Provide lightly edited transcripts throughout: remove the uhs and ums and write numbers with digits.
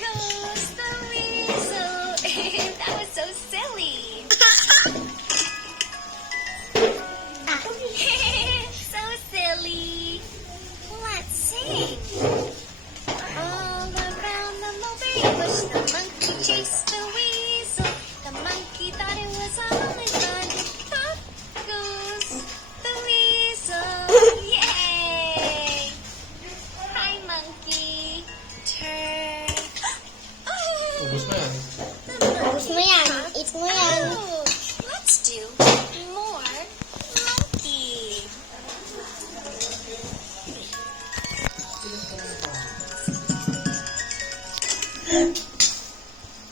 Goes the weasel. That was so silly. So silly. Let's sing. All around the mulberry bush, the monkey chased the weasel. The monkey thought it was only fun. Pop goes the weasel. Yay! Hi, monkey. Turn. Ubus mo yan. Gusto mo yan. Eat mo yan. Oh, let's do more monkey.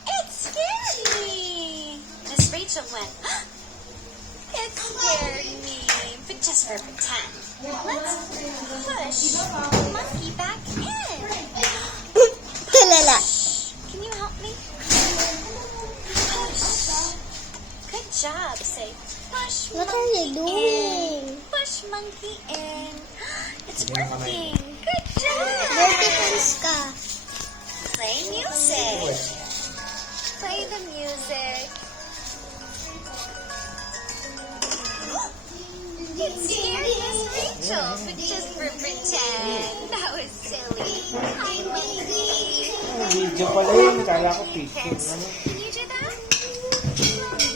It's scary. Miss Rachel went, it scared me, but just for pretend. Let's push monkey back in. Talala. Can you help me? Push. Good job. Say, push What are monkey you doing? in. Push monkey in. It's working. Good job. Dirty hands ka. Play music. Play the music. You scared Miss Rachel, but just for pretend. That was silly. Hi, monkey. Video pala yun. Kala ko picture. Kiss. Can you do that?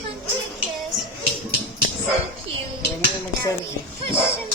Monkey kiss. So cute. Huwag mo mag-selfie. Push him